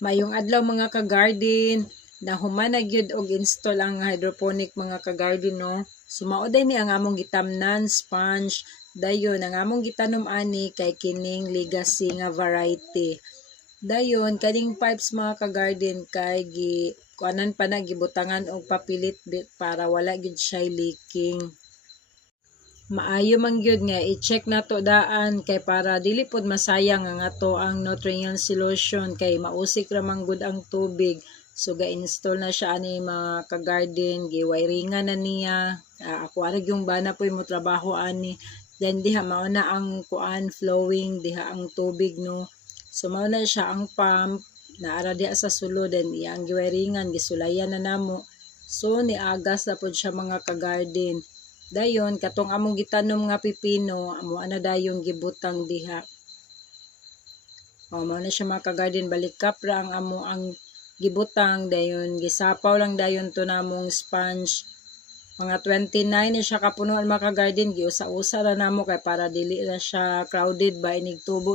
Mayong adlaw mga ka-garden, nahuman na gyud og install ang hydroponic mga ka-garden no. Sumauday ni ang among gitamnan sponge, dayon ang among gitanom ani kay kining legacy nga variety. Dayon kaning pipes mga ka-garden kay kuanan pa na gibutangan og papilit para wala gyud siya leaking. Maayo man gyud nga i-check nato daan kay para dili pod masayang ang ato ang nutrient solution kay mausik ra man gud ang tubig. So ga-install na siya ani mga ka-garden, giwiringan na niya. Ako ara yung bana po mo trabaho ani. Then diha mao na ang kuan flowing diha ang tubig no. So mao na siya ang pump naara diha sa sulod then iyang giwiringan gisulayan na namo. So niagas na pod siya mga ka-garden. Dayon katong among gitanom nga pipino amo ana dayon gibutang diha. Mao na siya mga ka-garden, balikap ra ang amo ang gibutang dayon gisapaw lang dayon to namong sponge. Mga 29 na siya kapunuan mga ka-garden, giusa-usa ra namo kay para dili na siya crowded ba inig tubo